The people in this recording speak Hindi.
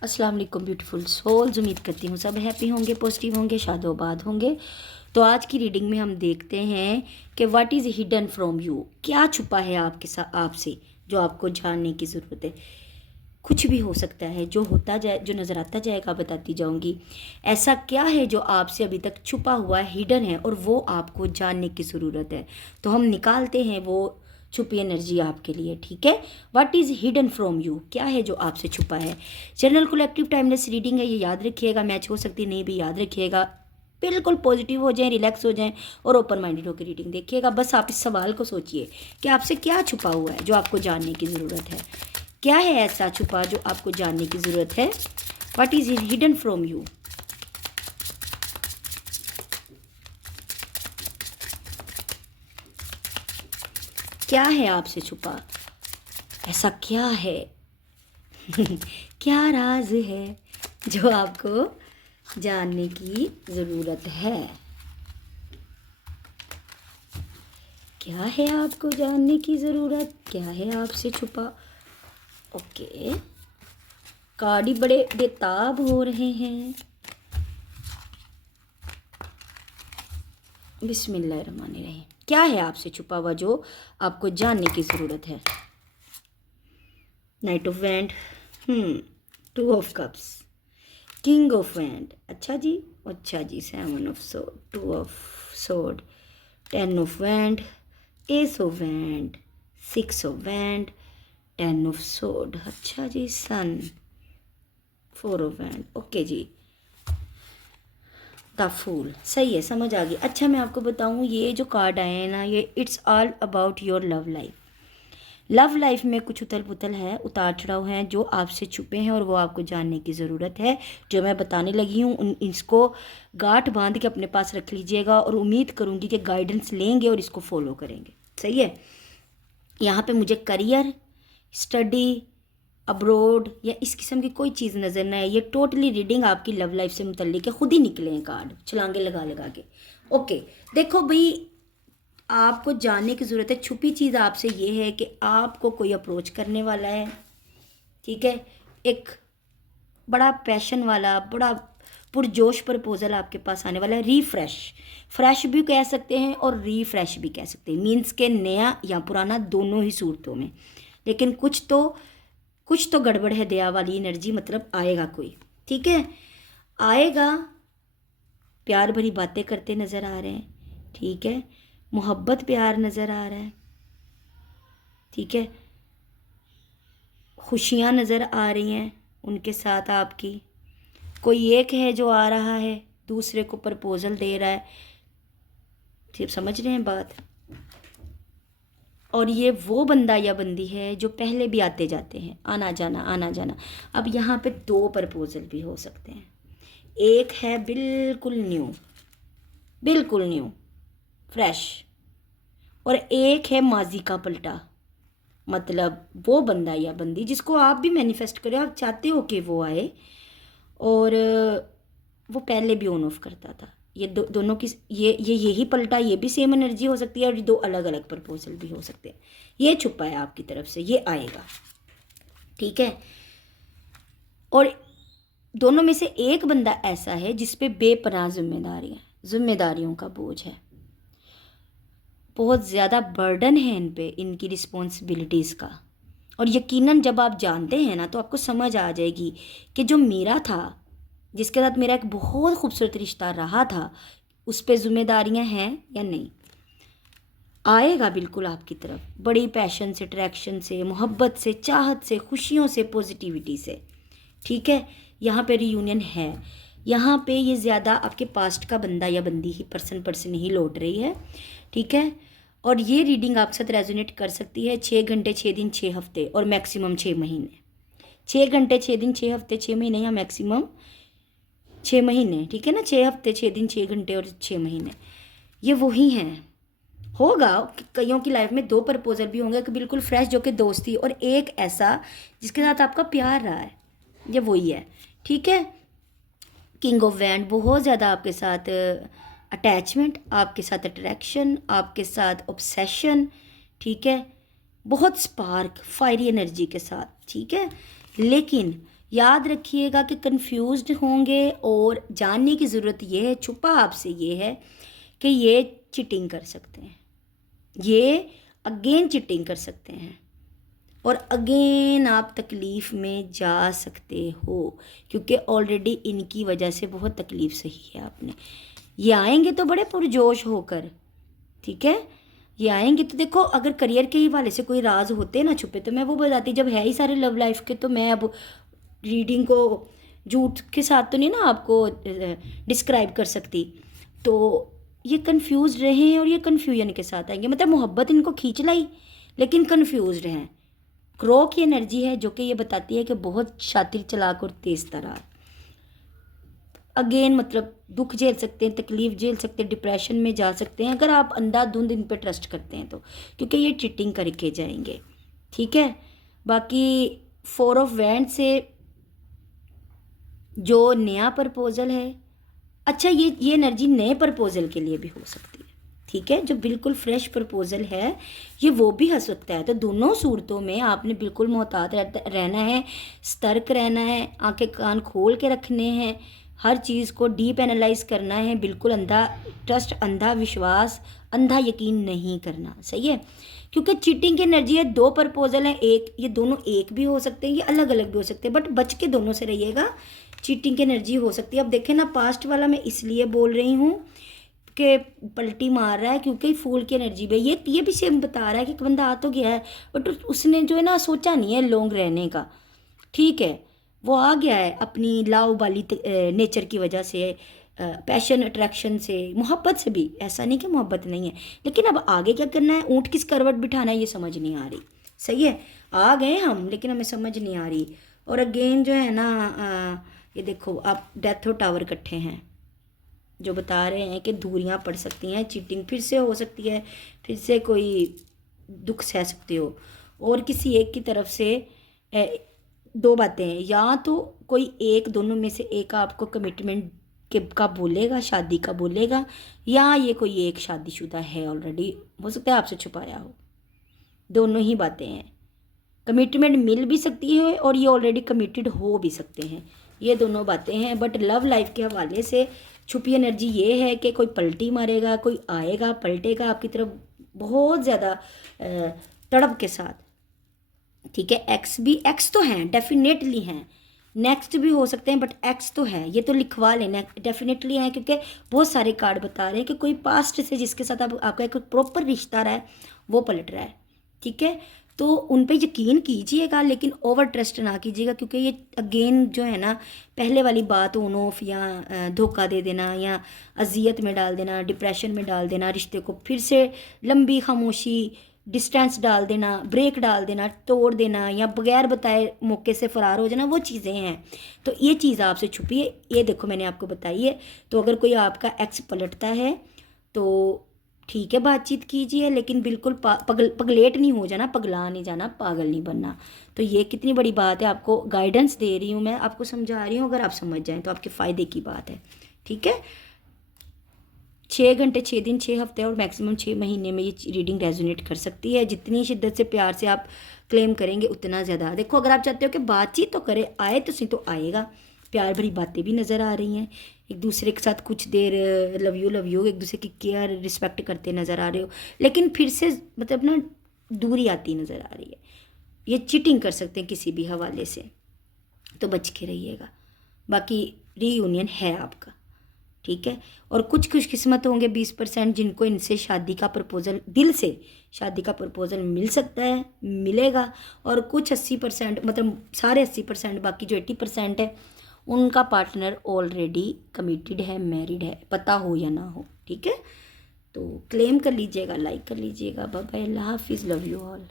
अस्सलाम वालेकुम ब्यूटीफुल सोल्स। उम्मीद करती हूँ सब हैप्पी होंगे, पॉजिटिव होंगे, शादोबाद होंगे। तो आज की रीडिंग में हम देखते हैं कि what is hidden from you, क्या छुपा है आपके साथ आपसे जो आपको जानने की ज़रूरत है। कुछ भी हो सकता है, जो होता जाए, जो नज़र आता जाएगा बताती जाऊंगी। ऐसा क्या है जो आपसे अभी तक छुपा हुआ है, हिडन है, और वो आपको जानने की ज़रूरत है। तो हम निकालते हैं वो छुपी एनर्जी आपके लिए। ठीक है, what is hidden from you, क्या है जो आपसे छुपा है। जनरल कलेक्टिव टाइमलेस रीडिंग है, ये याद रखिएगा। मैच हो सकती नहीं भी, याद रखिएगा। बिल्कुल पॉजिटिव हो जाएं, रिलैक्स हो जाएं और ओपन माइंडेड होकर रीडिंग देखिएगा। बस आप इस सवाल को सोचिए कि आपसे क्या छुपा हुआ है जो आपको जानने की ज़रूरत है। क्या है ऐसा छुपा जो आपको जानने की ज़रूरत है। What is hidden from you. क्या है आपसे छुपा, ऐसा क्या है क्या राज है जो आपको जानने की ज़रूरत है। क्या है आपको जानने की ज़रूरत, क्या है आपसे छुपा। ओके, कार्ड ही बड़े बेताब हो रहे हैं। बिस्मिल्लाहिर्रहमानिर्रहीम। क्या है आपसे छुपा हुआ जो आपको जानने की ज़रूरत है। Knight of wand, two of cups, king of wand, अच्छा जी, अच्छा जी, seven of sword, two of sword, ten of wand, ace of wand, six of wand, ten of sword, अच्छा जी, sun, four of wand. Okay जी, द फूल, सही है, समझ आ गई। अच्छा, मैं आपको बताऊं, ये जो कार्ड आए हैं ना, ये it's all about your love life. Love life में कुछ उथल पुथल है, उतार चढ़ाव हैं जो आपसे छुपे हैं और वो आपको जानने की ज़रूरत है। जो मैं बताने लगी हूँ उन इसको गांठ बांध के अपने पास रख लीजिएगा और उम्मीद करूँगी कि गाइडेंस लेंगे और इसको फॉलो करेंगे। सही है। यहाँ पे मुझे करियर, स्टडी, अब्रोड या इस किस्म की कोई चीज़ नज़र ना है। ये टोटली रीडिंग आपकी लव लाइफ से मुतल्लिक है। खुद ही निकले हैं कार्ड छलांगे लगा लगा के। ओके, देखो भाई, आपको जानने की ज़रूरत है। छुपी चीज़ आपसे ये है कि आपको कोई अप्रोच करने वाला है। ठीक है, एक बड़ा पैशन वाला, बड़ा पुरजोश प्रपोजल आपके पास आने वाला है। रीफ्रेश, फ्रेश भी कह सकते हैं और रीफ्रेश भी कह सकते हैं। मीन्स के नया या पुराना दोनों ही सूरतों में। लेकिन कुछ तो गड़बड़ है। दया वाली एनर्जी, मतलब आएगा कोई। ठीक है, आएगा, प्यार भरी बातें करते नज़र आ रहे हैं। ठीक है, मोहब्बत प्यार नज़र आ रहा है। ठीक है, खुशियाँ नज़र आ रही हैं उनके साथ आपकी। कोई एक है जो आ रहा है, दूसरे को प्रपोजल दे रहा है। सिर्फ समझ रहे हैं बात। और ये वो बंदा या बंदी है जो पहले भी आते जाते हैं, आना जाना आना जाना। अब यहाँ पे दो प्रपोजल भी हो सकते हैं। एक है बिल्कुल न्यू, बिल्कुल न्यू, फ्रेश, और एक है माजी का पलटा। मतलब वो बंदा या बंदी जिसको आप भी मैनिफेस्ट करें, आप चाहते हो कि वो आए और वो पहले भी ऑन ऑफ करता था। ये दोनों की ये यही पलटा, ये भी सेम एनर्जी हो सकती है और दो अलग अलग प्रपोजल भी हो सकते हैं। ये छुपा है आपकी तरफ से, ये आएगा। ठीक है, और दोनों में से एक बंदा ऐसा है जिसपे बेपनाह जिम्मेदारियों का बोझ है। बहुत ज़्यादा बर्डन है इन पे, इनकी रिस्पॉन्सिबिलिटीज़ का। और यकीनन जब आप जानते हैं ना तो आपको समझ आ जाएगी कि जो मेरा था, जिसके साथ मेरा एक बहुत खूबसूरत रिश्ता रहा था, उस पर जिम्मेदारियां हैं या नहीं। आएगा बिल्कुल आपकी तरफ, बड़ी पैशन से, अट्रैक्शन से, मोहब्बत से, चाहत से, खुशियों से, पॉजिटिविटी से। ठीक है, यहाँ पे रियूनियन है। यहाँ पे ये ज़्यादा आपके पास्ट का बंदा या बंदी ही पर्सन ही लौट रही है। ठीक है, और ये रीडिंग आप साथ रेजोनेट कर सकती है 6 घंटे 6 दिन 6 हफ्ते और मैक्सिमम 6 महीने। 6 घंटे 6 दिन 6 हफ्ते 6 महीने या मैक्सिमम 6 महीने। ठीक है ना, 6 हफ्ते 6 दिन 6 घंटे और 6 महीने, ये वही हैं। होगा कईयों की लाइफ में दो प्रपोजल भी होंगे, कि बिल्कुल फ्रेश जो कि दोस्ती, और एक ऐसा जिसके साथ आपका प्यार रहा है, ये वही है। ठीक है, किंग ऑफ वैंड, बहुत ज़्यादा आपके साथ अटैचमेंट, आपके साथ अट्रैक्शन, आपके साथ ऑब्सेशन। ठीक है, बहुत स्पार्क, फायरी एनर्जी के साथ। ठीक है, लेकिन याद रखिएगा कि कंफ्यूज्ड होंगे और जानने की ज़रूरत ये है, छुपा आपसे ये है कि ये चीटिंग कर सकते हैं, ये अगेन चीटिंग कर सकते हैं और अगेन आप तकलीफ़ में जा सकते हो, क्योंकि ऑलरेडी इनकी वजह से बहुत तकलीफ़ सही है आपने। ये आएंगे तो बड़े पुरजोश होकर, ठीक है, ये आएंगे तो देखो, अगर करियर के ही वाले से कोई राज होते ना छुपे तो मैं वो बताती, जब है ही सारे लव लाइफ के, तो मैं अब रीडिंग को झूठ के साथ तो नहीं ना आपको डिस्क्राइब कर सकती। तो ये कंफ्यूज रहे हैं और ये कन्फ्यूजन के साथ आएंगे, मतलब मोहब्बत इनको खींच लाई लेकिन कंफ्यूज हैं। क्रो की एनर्जी है जो कि ये बताती है कि बहुत शातिर, चालाक और तेज तर्रार। अगेन मतलब दुख झेल सकते हैं, तकलीफ झेल सकते हैं, डिप्रेशन में जा सकते हैं अगर आप अंधाधुंध इन पे ट्रस्ट करते हैं तो, क्योंकि ये चीटिंग करके जाएंगे, ठीक है। बाकी 4 ऑफ वैंड से जो नया प्रपोजल है, अच्छा ये एनर्जी नए प्रपोजल के लिए भी हो सकती है, ठीक है। जो बिल्कुल फ्रेश प्रपोजल है ये वो भी हो सकता है। तो दोनों सूरतों में आपने बिल्कुल मोहतात रहना है, सतर्क रहना है, आंखें कान खोल के रखने हैं, हर चीज़ को डीप एनालाइज करना है, बिल्कुल अंधा ट्रस्ट, अंधा विश्वास, अंधा यकीन नहीं करना, सही है। क्योंकि चीटिंग की एनर्जी है, 2 प्रपोजल हैं, एक ये दोनों एक भी हो सकते हैं, ये अलग अलग भी हो सकते हैं, बट बच के दोनों से रहिएगा, चीटिंग की एनर्जी हो सकती है। अब देखें ना, पास्ट वाला मैं इसलिए बोल रही हूँ कि पलटी मार रहा है क्योंकि फूल की एनर्जी में ये भी सेम बता रहा है कि बंदा आ तो गया है बट उसने जो है ना सोचा नहीं है लॉन्ग रहने का, ठीक है। वो आ गया है अपनी लाव वाली नेचर की वजह से, पैशन, अट्रैक्शन से, मोहब्बत से भी, ऐसा नहीं कि मोहब्बत नहीं है, लेकिन अब आगे क्या करना है, ऊँट किस करवट बिठाना है ये समझ नहीं आ रही, सही है। आ गए हम लेकिन हमें समझ नहीं आ रही। और अगेन जो है ना ये देखो, आप डेथ और टावर इकट्ठे हैं, जो बता रहे हैं कि दूरियां पड़ सकती हैं, चीटिंग फिर से हो सकती है, फिर से कोई दुख सह सकते हो। और किसी एक की तरफ से 2 बातें हैं, या तो कोई एक, दोनों में से एक आपको कमिटमेंट के का बोलेगा, शादी का बोलेगा, या ये कोई एक शादीशुदा है ऑलरेडी, हो सकता है आपसे छुपाया हो। दोनों ही बातें हैं, कमिटमेंट मिल भी सकती है और ये ऑलरेडी कमिटेड हो भी सकते हैं, ये दोनों बातें हैं। बट लव लाइफ के हवाले से छुपी एनर्जी ये है कि कोई पलटी मारेगा, कोई आएगा पलटेगा आपकी तरफ बहुत ज़्यादा तड़प के साथ, ठीक है। एक्स तो हैं, डेफिनेटली हैं, नेक्स्ट भी हो सकते हैं, बट एक्स तो है, ये तो लिखवा लेना, डेफिनेटली है, क्योंकि बहुत सारे कार्ड बता रहे हैं कि कोई पास्ट से जिसके साथ आपका एक प्रॉपर रिश्ता रहा है वो पलट रहा है, ठीक है। तो उन पे यकीन कीजिएगा लेकिन ओवर ट्रस्ट ना कीजिएगा, क्योंकि ये अगेन जो है ना, पहले वाली बात ऑन ऑफ या धोखा दे देना या अजियत में डाल देना, डिप्रेशन में डाल देना, रिश्ते को फिर से लंबी खामोशी, डिस्टेंस डाल देना, ब्रेक डाल देना, तोड़ देना, या बगैर बताए मौके से फ़रार हो जाना, वो चीज़ें हैं। तो ये चीज़ आपसे छुपी है, ये देखो मैंने आपको बताई है। तो अगर कोई आपका एक्स पलटता है तो ठीक है, बातचीत कीजिए, लेकिन बिल्कुल पगलेट नहीं हो जाना, पगला नहीं जाना, पागल नहीं बनना। तो ये कितनी बड़ी बात है, आपको गाइडेंस दे रही हूँ मैं, आपको समझा रही हूँ, अगर आप समझ जाएं तो आपके फ़ायदे की बात है, ठीक है। 6 घंटे, 6 दिन, 6 हफ्ते और मैक्सिमम 6 महीने में ये रीडिंग रेजोनेट कर सकती है। जितनी शिद्दत से प्यार से आप क्लेम करेंगे उतना ज़्यादा। देखो, अगर आप चाहते हो कि बातचीत तो करे, आए तो सही तो आएगा, प्यार भरी बातें भी नज़र आ रही हैं, एक दूसरे के साथ कुछ देर लव यू एक दूसरे की केयर रिस्पेक्ट करते नज़र आ रहे हो, लेकिन फिर से मतलब ना दूरी आती नज़र आ रही है। ये चीटिंग कर सकते हैं किसी भी हवाले से, तो बच के रहिएगा। बाकी रीयूनियन है आपका, ठीक है। और कुछ खुशकिस्मत होंगे 20% जिनको इनसे शादी का प्रपोजल, दिल से शादी का प्रपोजल मिल सकता है, मिलेगा। और कुछ 80%, मतलब सारे 80%, बाकी जो 80% है उनका पार्टनर ऑलरेडी कमिटेड है, मैरिड है, पता हो या ना हो, ठीक है। तो क्लेम कर लीजिएगा, लाइक कर लीजिएगा। बाय बाय, अल्लाह हाफिज़, लव यू ऑल।